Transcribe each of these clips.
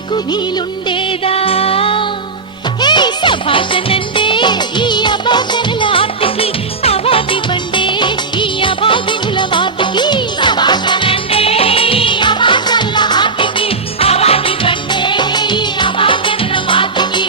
పూజకు వీలుండేదా హే సభాషణండే ఈ అభాషణల ఆర్తికి అవాది బండే ఈ అభాగినుల వాతికి సభాషణండే ఈ అభాషణల ఆర్తికి అవాది బండే ఈ అభాగినుల వాతికి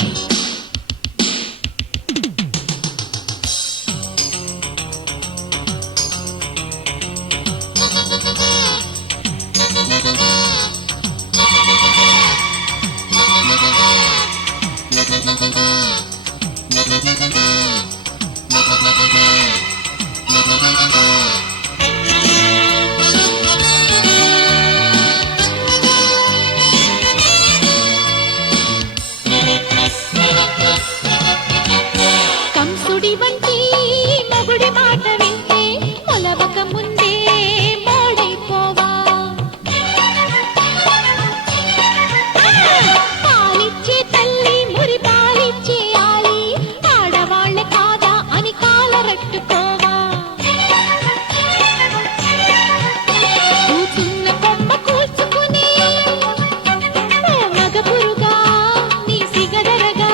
కంసుడి వంటి మగుడి మాట వింటే మొలవక ముందే మోడైపోవా పాలిచ్చే తల్లి మురి పాలిచ్చే ఆలి ఆడవాళ్ళ కాదా అని కాలరట్టుకోవా కూచున్న కొమ్మ కూల్చుకుని ఓ మగ పురుగా నీ సిగదరగా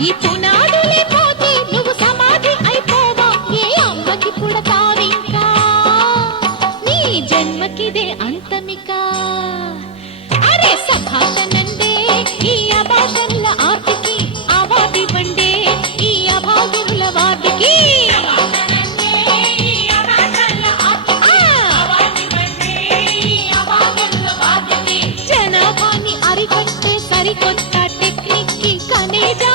ఈ పునాదులే పోతే నువ్వు సమాధి అయిపోవా ఏ అమ్మకి పుడతావింకా నీ జన్మకిదే అంతమికా అరే సభాషణండే ఈ అభాషణల ఆర్తికి అవాది బండే ఈ అభాగినుల వాటికి జనాభాని అరికట్టే సరికొత్త టెక్నిక్ కి కనేజా